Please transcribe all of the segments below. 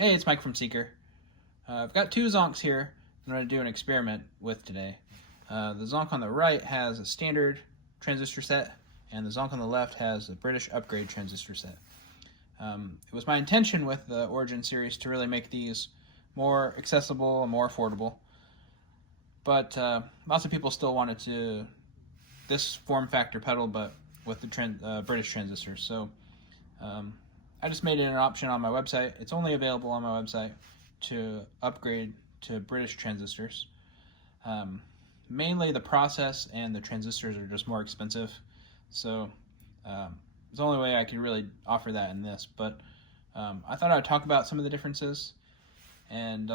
Hey, it's Mike from Seeker. I've got two zonks here I'm going to do an experiment with today. The zonk on the right has a standard transistor set, and the zonk on the left has a British upgrade transistor set. It was my intention with the Origin series to really make these more accessible and more affordable, but lots of people still wanted this form factor pedal, but with the British transistors. So I just made it an option on my website. It's only available on my website to upgrade to British transistors. Mainly the process and the transistors are just more expensive, so it's the only way I could really offer that in this. But I thought I'd talk about some of the differences, and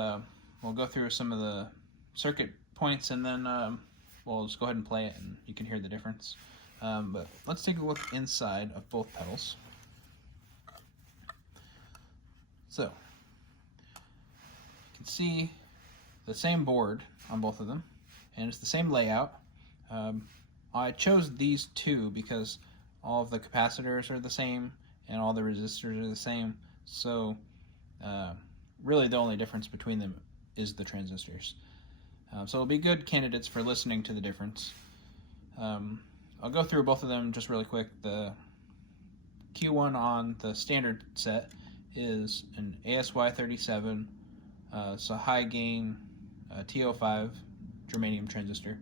we'll go through some of the circuit points, and then we'll just go ahead and play it and you can hear the difference. But let's take a look inside of both pedals. So, you can see the same board on both of them, and it's the same layout. I chose these two because all of the capacitors are the same and all the resistors are the same, so really the only difference between them is the transistors. So it'll be good candidates for listening to the difference. I'll go through both of them just really quick. The Q1 on the standard set is an ASY37, it's a high gain TO5 germanium transistor.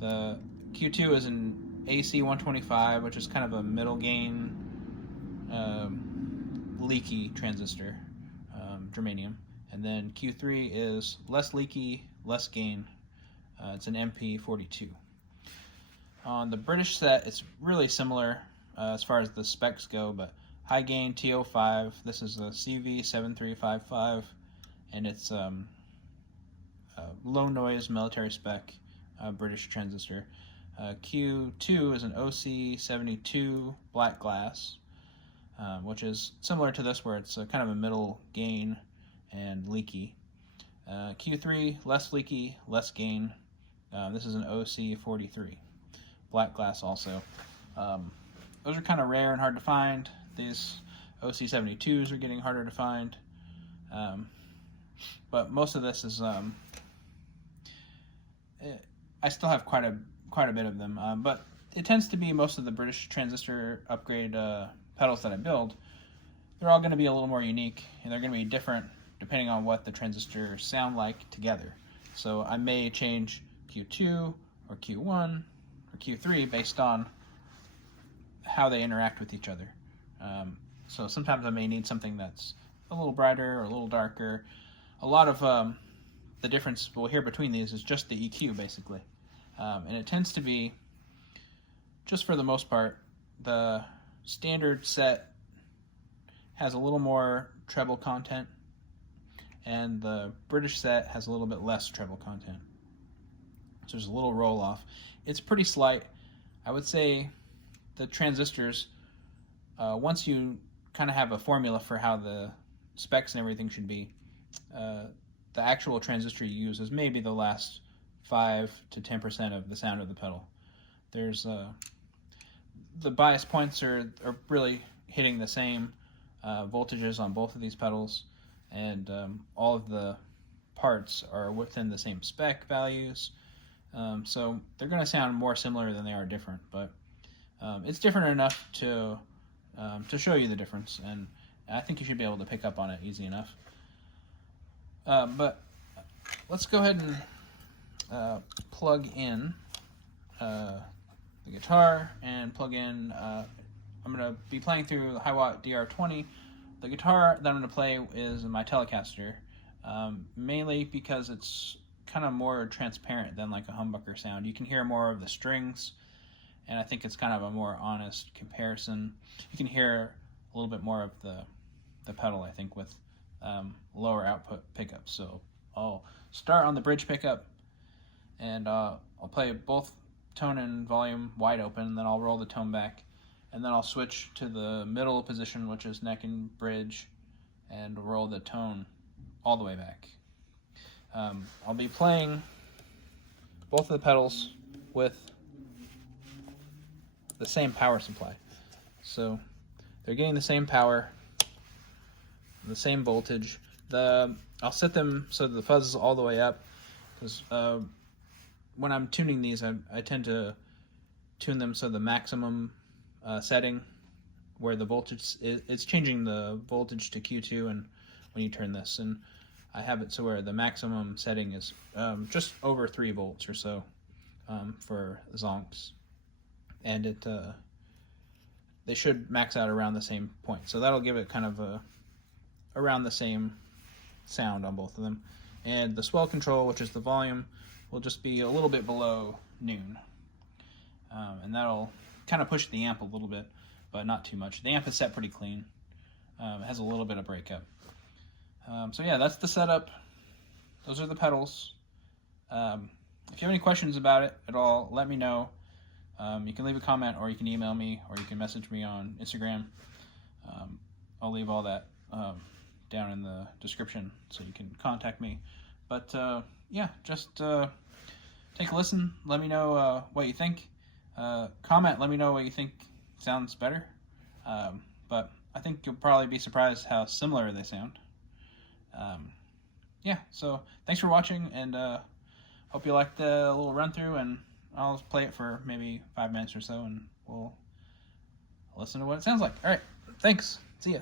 The Q2 is an AC125, which is kind of a middle gain leaky transistor, germanium. And then Q3 is less leaky, less gain. It's an MP42. On the British set, it's really similar as far as the specs go, but high gain TO5. This is a CV7355, and it's low noise military spec British transistor. Q2 is an OC72 black glass, which is similar to this, where it's kind of a middle gain and leaky. Q3, less leaky, less gain. This is an OC43 black glass also. Those are kind of rare and hard to find. These OC72s are getting harder to find, but most of this is I still have quite a bit of them, but it tends to be most of the British transistor upgrade pedals that I build. They're all going to be a little more unique, and they're going to be different depending on what the transistors sound like together. So I may change Q2 or Q1 or Q3 based on how they interact with each other. So sometimes I may need something that's a little brighter or a little darker. A lot of the difference we'll hear between these is just the EQ, basically. And it tends to be, just for the most part, the standard set has a little more treble content, and the British set has a little bit less treble content. So there's a little roll off. It's pretty slight. I would say the transistors, once you kind of have a formula for how the specs and everything should be, the actual transistor you use is maybe the last 5 to 10% of the sound of the pedal. There's the bias points are really hitting the same voltages on both of these pedals, and all of the parts are within the same spec values, so they're going to sound more similar than they are different, but it's different enough to show you the difference, and I think you should be able to pick up on it easy enough. But let's go ahead and plug in the guitar and plug in, I'm going to be playing through the high watt DR20. The guitar that I'm going to play is my Telecaster, mainly because it's kind of more transparent than like a humbucker sound. You can hear more of the strings, and I think it's kind of a more honest comparison. You can hear a little bit more of the pedal, I think, with lower output pickups. So I'll start on the bridge pickup, and I'll play both tone and volume wide open, and then I'll roll the tone back, and then I'll switch to the middle position, which is neck and bridge, and roll the tone all the way back. I'll be playing both of the pedals with the same power supply, so they're getting the same power, the same voltage. I'll set them so that the fuzz is all the way up, because when I'm tuning these, I tend to tune them so the maximum setting, where the voltage it's changing the voltage to Q2, and when you turn this, and I have it so where the maximum setting is just over 3 volts or so for zonks, and they should max out around the same point, so that'll give it kind of around the same sound on both of them. And the swell control, which is the volume, will just be a little bit below noon, and that'll kind of push the amp a little bit, but not too much. The amp is set pretty clean. It has a little bit of breakup. So yeah, that's the setup. Those are the pedals. If you have any questions about it at all, let me know. You can leave a comment, or you can email me, or you can message me on Instagram. I'll leave all that down in the description so you can contact me. But yeah, just take a listen. Let me know what you think. Comment, let me know what you think sounds better. But I think you'll probably be surprised how similar they sound. Yeah, so thanks for watching, and hope you liked the little run through, and I'll play it for maybe 5 minutes or so, and we'll listen to what it sounds like. All right, thanks. See ya.